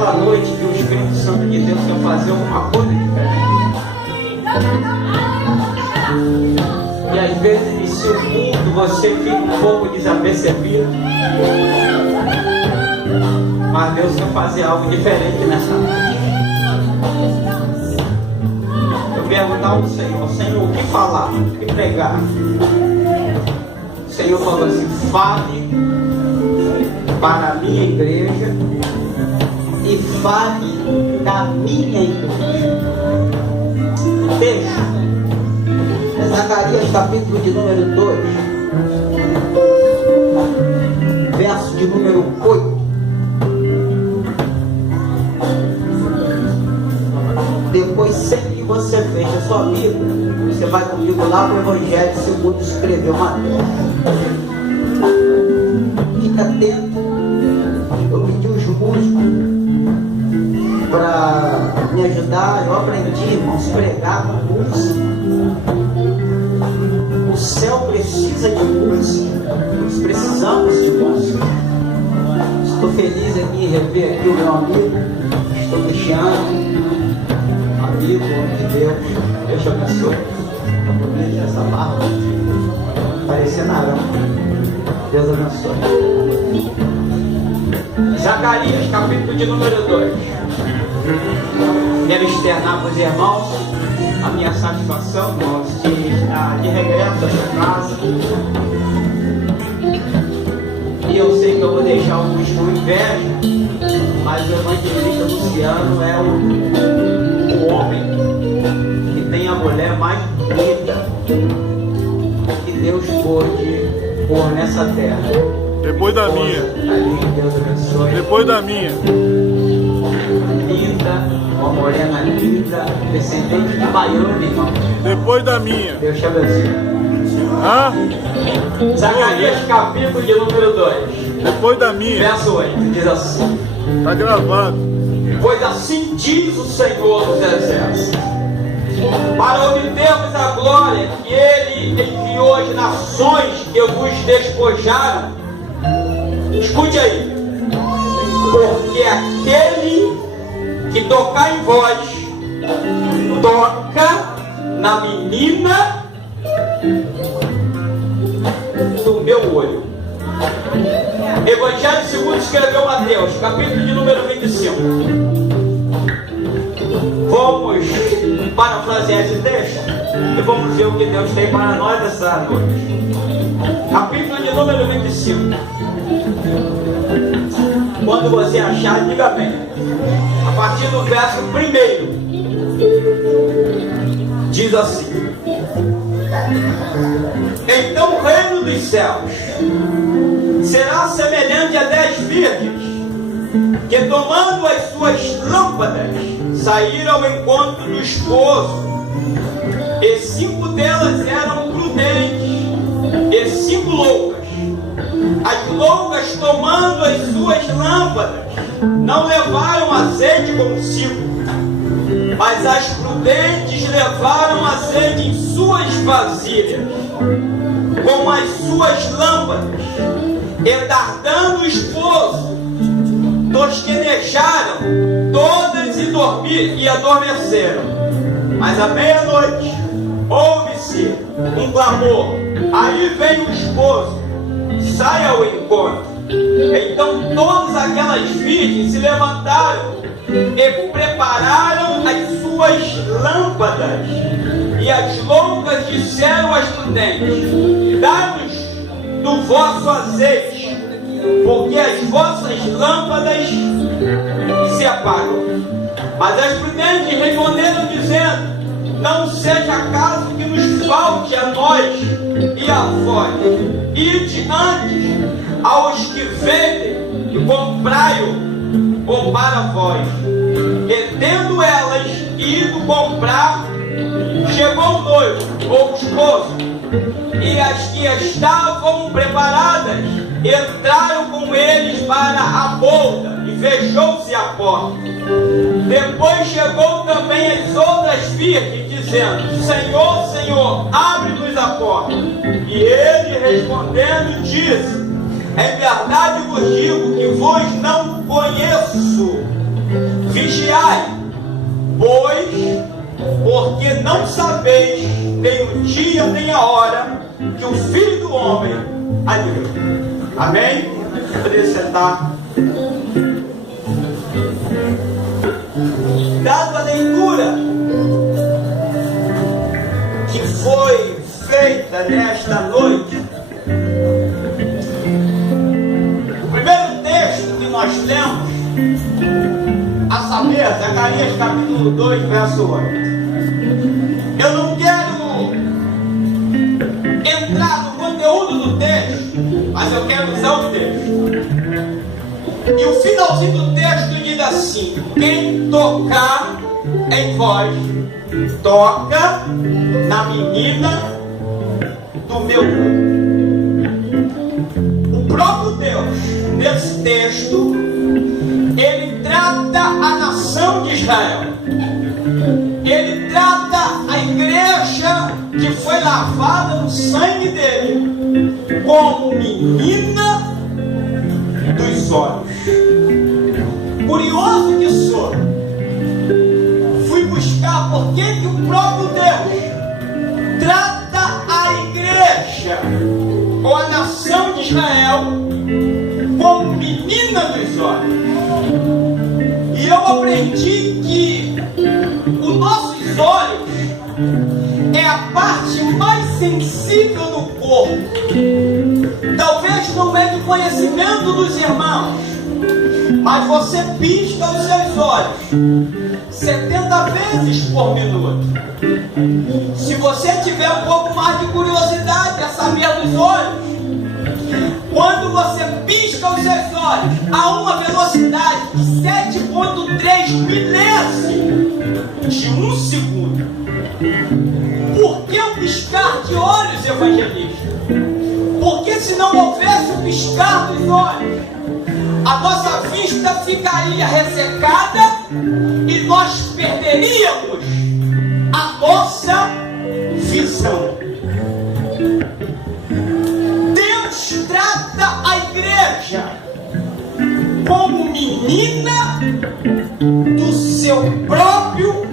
naquela noite que o Espírito Santo de Deus quer fazer alguma coisa diferente. E às vezes, se o mundo você fica um pouco desapercebido, mas Deus quer fazer algo diferente nessa noite. Eu perguntar ao Senhor: Senhor, o que falar? O que pregar? O Senhor falou assim: fale para a minha igreja e fale da minha igreja. Veja, Zacarias capítulo de número 2, verso de número 8. Depois, sempre que você fecha a sua Bíblia, você vai comigo lá para o Evangelho segundo escreveu Mateus. Fica atento. Eu pedi os músicos para me ajudar. Eu aprendi, irmãos, pregar com música. O céu precisa de música. Nós precisamos de música. Estou feliz em rever aqui o meu amigo. Estou Cristiano. Amigo, homem de Deus, Deus te abençoe. Bonita essa barba, parecendo Arão. Deus abençoe. Zacarias, capítulo de número 2. Quero externar para os irmãos a minha satisfação, irmãos, de estar de regresso à sua casa. E eu sei que eu vou deixar alguns com inveja, mas o evangelista Luciano é o homem que tem a mulher mais bonita que Deus pôde pôr nessa terra. Depois da minha. Deus abençoe. Depois da minha. Linda, uma morena linda, descendente de Miami, irmão. Depois da minha. Deus te abençoe. Hã? Zacarias, capítulo de número 2. Depois da minha. Verso 8, diz assim: Tá gravado. pois assim diz o Senhor dos Exércitos, para obtermos a glória que Ele enviou às nações que vos despojaram. Escute aí: porque aquele que tocar em vós, toca na menina do meu olho. Evangelho segundo escreveu Mateus, capítulo de número 25. Vamos parafrasear esse texto e vamos ver o que Deus tem para nós essa noite. Capítulo de número 25. Quando você achar, diga bem. A partir do verso 1 diz assim: então o reino dos céus será semelhante a 10 virgens que, tomando as suas lâmpadas, saíram ao encontro do esposo. E 5 delas eram prudentes e 5 loucas. As loucas, tomando as suas lâmpadas, não levaram azeite consigo, mas as prudentes levaram azeite em suas vasilhas com as suas lâmpadas. E tardando o esposo, tosquenejaram todas e adormeceram. Mas à meia-noite ouve-se um clamor: aí vem o esposo, saia ao encontro. Então todas aquelas virgens se levantaram e prepararam as suas lâmpadas. E as loucas disseram às prudentes: dá-nos do vosso azeite, porque as vossas lâmpadas se apagam. Mas as prudentes responderam dizendo: não seja acaso que nos falte a nós e a vós. Ide antes aos que vendem e comprai-o para vós. E tendo elas ido comprar, chegou o noivo, ou o esposo, e as que estavam preparadas entraram com eles para a bolda, e fechou-se a porta. Depois chegou também as outras virgens, dizendo: Senhor, Senhor, abre-nos a porta. E ele respondendo disse: em verdade vos digo que vos não conheço. não sabeis nem o dia nem a hora que o Filho do Homem há de vir. Amém? Poderia sentar. Dado a leitura que foi feita nesta noite, o primeiro texto que nós lemos, a saber, Zacarias capítulo 2, verso 8. Eu não quero entrar no conteúdo do texto, mas eu quero usar o texto. E o finalzinho do texto diz assim: quem tocar em vós, toca na menina do meu corpo. O próprio Deus, nesse texto, ele trata a nação de Israel. Ele trata a igreja que foi lavada no sangue dele como menina dos olhos. Curioso que sou, fui buscar por que o próprio Deus trata a igreja ou a nação de Israel como menina dos olhos. E eu aprendi que os nossos olhos é a parte mais sensível do corpo. Talvez não é do conhecimento dos irmãos, mas você pisca os seus olhos 70 vezes por minuto. Se você tiver um pouco mais de curiosidade a saber dos olhos, quando você pisca os seus olhos a uma velocidade de 7,3 milésimos de um segundo, por que o piscar de olhos, evangelista? Porque se não houvesse o piscar dos olhos, a nossa vista ficaria ressecada e nós perderíamos a nossa visão. Deus trata a igreja como menina do seu próprio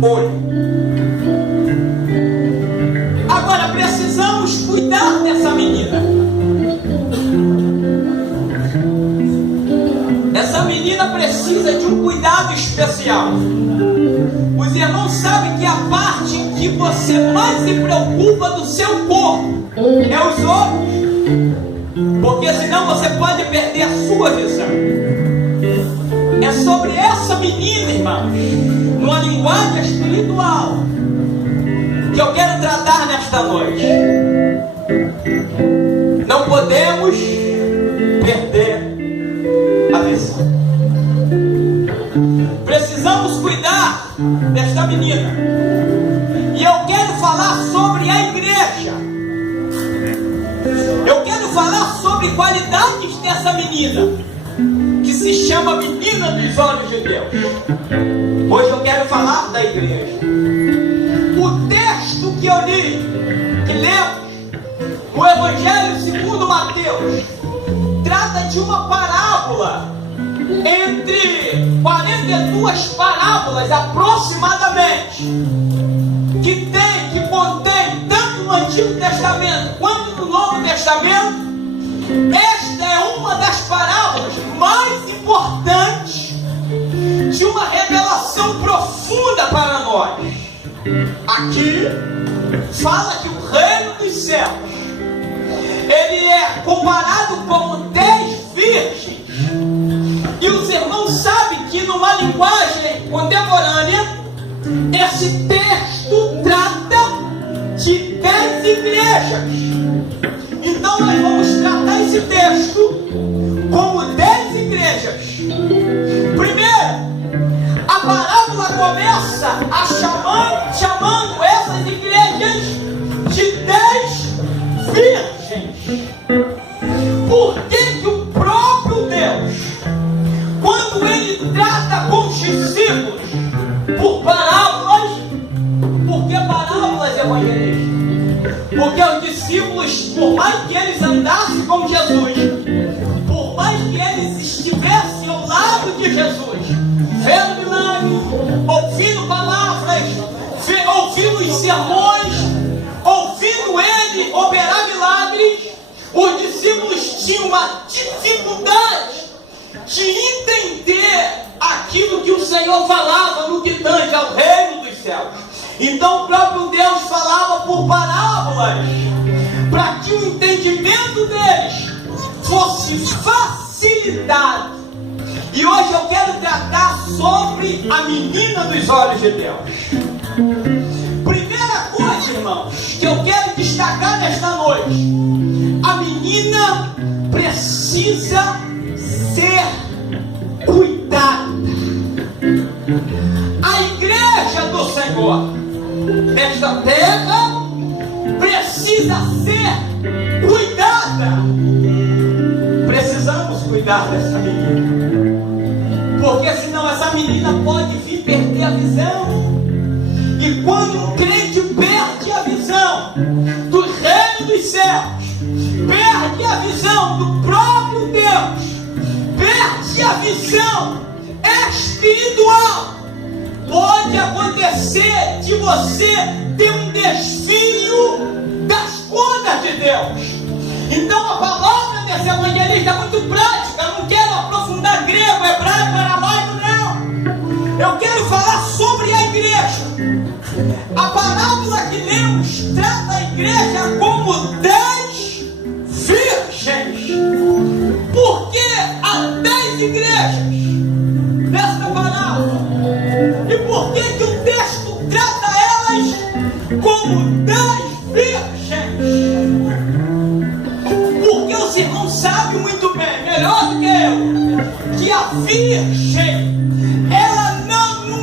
olho. Agora precisamos cuidar dessa menina. Essa menina precisa de um cuidado especial. Os irmãos sabem que a parte que você mais se preocupa do seu corpo é os olhos, porque senão você pode perder a sua visão. É sobre essa menina, irmãos, numa linguagem espiritual, que eu quero tratar nesta noite. Não podemos perder a visão. Precisamos cuidar desta menina. E eu quero falar sobre a igreja. Eu quero falar sobre qualidades dessa menina, que se chama menina dos olhos de Deus. Hoje eu quero falar da igreja. O texto que eu li, que lemos, o Evangelho segundo Mateus, trata de uma parábola, entre 42 parábolas aproximadamente, que contém tanto no Antigo Testamento quanto no Novo Testamento. Esta é uma das parábolas mais importantes, de uma revelação profunda para nós. Aqui fala que o reino dos céus, ele é comparado como 10 virgens. E os irmãos sabem que numa linguagem contemporânea, esse texto trata de 10 igrejas. Então nós vamos tratar esse texto como 10 igrejas. Primeiro, a parábola começa chamando essas igrejas de 10 virgens. Por que o próprio Deus, quando ele trata com os discípulos por parábolas, por que parábolas, evangelista? Porque os discípulos, por mais que eles andassem com Jesus, por mais que eles estivessem ao lado de Jesus, vendo milagres, ouvindo palavras, ouvindo de entender aquilo que o Senhor falava no que tange ao reino dos céus. Então o próprio Deus falava por parábolas, para que o entendimento deles fosse facilitado. E hoje eu quero tratar sobre a menina dos olhos de Deus. Primeira coisa, irmãos, que eu quero destacar nesta noite: a menina precisa ser cuidada. A igreja do Senhor desta terra precisa ser cuidada. Precisamos cuidar dessa menina, porque senão essa menina pode vir perder a visão. E quando um crente perde a visão do reino dos céus, perde a visão do próprio Deus, perde a visão espiritual, pode acontecer de você ter um desvio das contas de Deus. Então a palavra desse evangelista é muito prática. Eu não quero aprofundar grego, hebraico, aramaico, não. Eu quero falar sobre a igreja. A parábola que lemos trata a igreja como 10 virgens. Por que há 10 igrejas nesta parábola? E por que o texto trata elas como 10 virgens? Porque os irmãos sabem muito bem, melhor do que eu, que a virgem, ela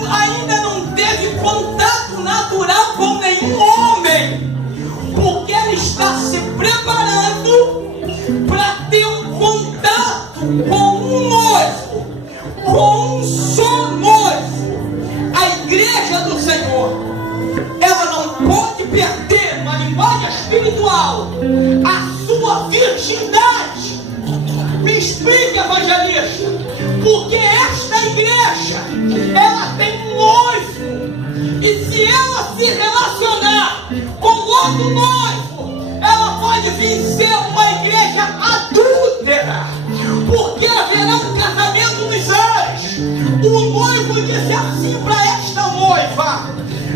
ainda não teve contato natural com nenhum homem, porque ela está se preparando para ter um contato com um noivo, com um só noivo. A igreja do Senhor, ela não pode perder, uma linguagem espiritual, a sua virgindade. Me explique, evangelista, porque esta igreja, ela tem um noivo, e se ela se relacionar com outro noivo, ela pode vir ser uma igreja adúltera, porque haverá um casamento dos anjos. O noivo disse assim para esta noiva: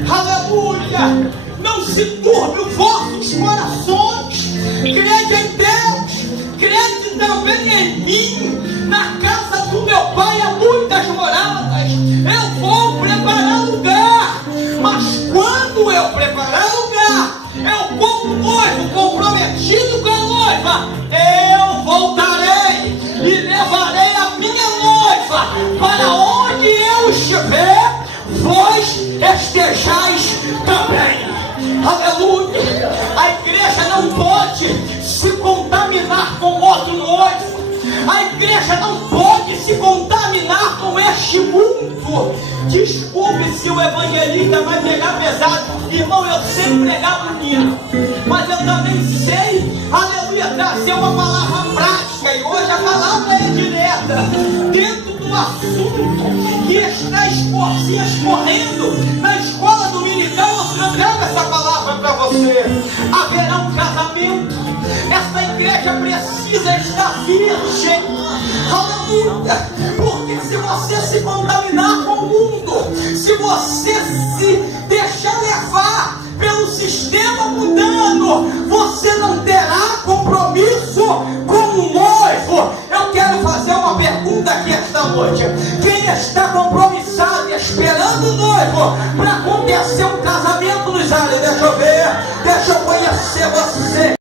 aleluia, não se turbe os vossos corações, crede em Deus, crede também em mim. Na casa do meu pai há muitas moradas, eu vou preparar lugar, mas quando eu preparar lugar, eu como noivo comprometido com a noiva, eu voltarei e levarei a minha noiva para onde eu estiver, vós estejais também. Aleluia! A igreja não pode se contaminar com outro noivo. A igreja não pode se contaminar com este mundo. Desculpe se o evangelista vai pegar pesado. Irmão, eu sei pregar bonito, mas eu também sei, aleluia, trazer uma palavra prática. E hoje a palavra é direta, dentro do assunto que está se escorrendo na escola dominical. Eu trago essa palavra para você. Haverá um casamento. Essa igreja precisa estar virgem. Aleluia. Porque se você se contaminar com o mundo, se você se deixar levar pelo sistema mundano, você não terá compromisso com o noivo. Eu quero fazer uma pergunta aqui esta noite: quem está compromissado e esperando o noivo para acontecer um casamento nos ares? Deixa eu ver, deixa eu conhecer você.